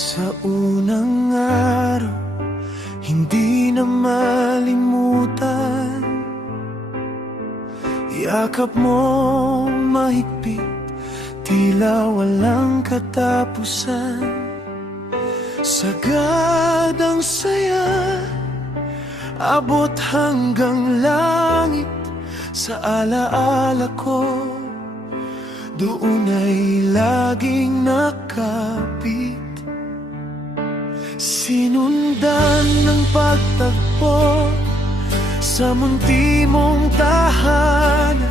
Sa unang araw, hindi na malimutan. Yakap mo mahigpit, tila walang katapusan. Sagad ang saya, abot hanggang langit. Sa alaala ko, doon ay laging nakapit. Sinundan ng pagtagpo sa munti mong tahanan.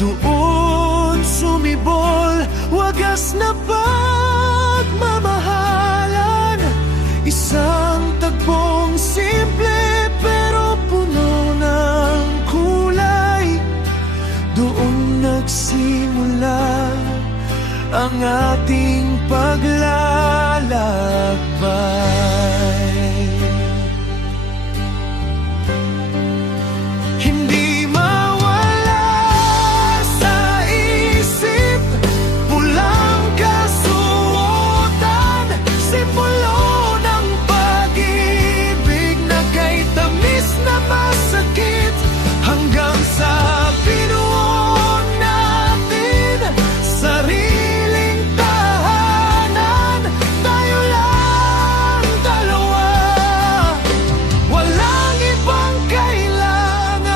Doon sumibol, wagas na pagmamahalan. Isang tagpong simple pero puno ng kulay. Doon nagsimula ang ating paglalakbay. Hindi mawala sa isip, pulang kasuotan, simbolo ng pag-ibig na kay tamis na masakit. Hanggang sa binuo natin sariling tahanan, tayo lang dalawa, walang ibang kailangan.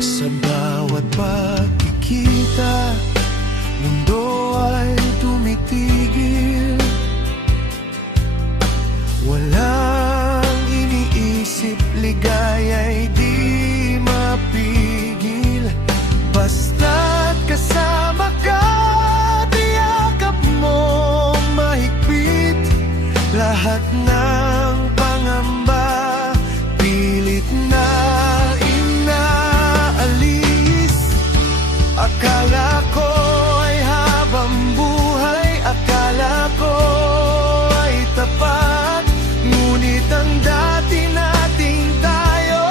Sa bawat pagkikita, mundo ay tumitigil. Walang iniisip, ligaya'y di mapigil. Basta't kasama ka, tiyakap mo mahigpit. Lahat ng pangamba, pilit na inaalis. Akala ko ay habang buhay, akala ko ay tapat. Ngunit ang dati nating tayo,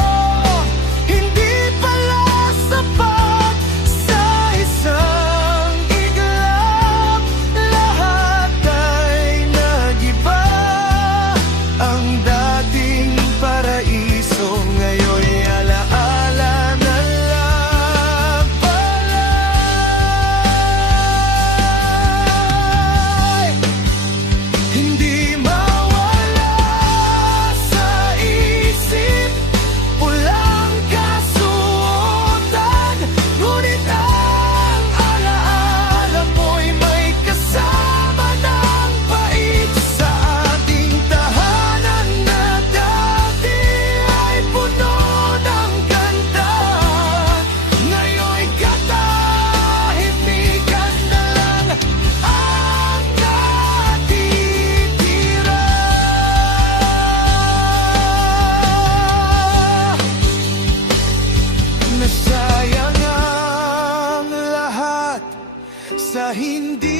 hindi pala sapat. Sa isang iglap, lahat ay nagiba. Ang dating paraiso, ngayon'y alaala na lang pala. Hindi mawala sa isip, pulang kasuotan. Ngunit ang alaala mo'y may kasama ng pait. Sa ating tahanan na dati ay puno ng ganda, ngayon'y katahimikan na lang ang natitira. Nasayang ang lahat sa hindi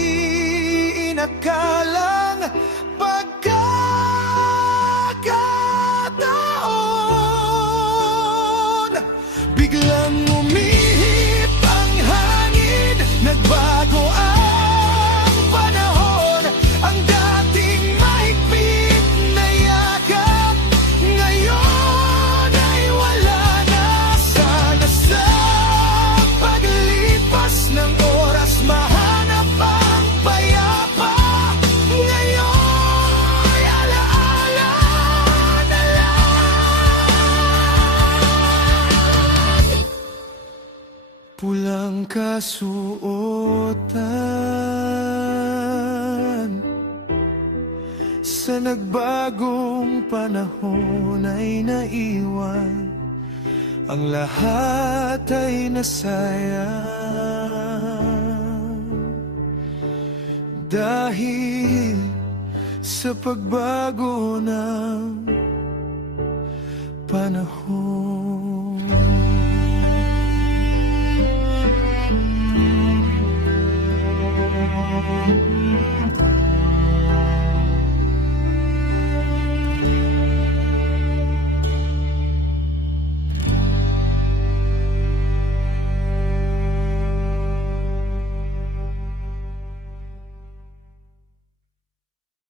inakalang pagkakataon. Biglang umihip ang hangin, nagbago ang panahon. Ang dating mahigpit na yakap, ngayon ay wala na. Sana sa paglipas ng oras mahanap ang payapa. Ngayon ay alaala na lang. Pulang kasuotan, sa nagbagong panahon ay naiwan. Ang lahat ay nasayang dahil sa pagbago ng panahon.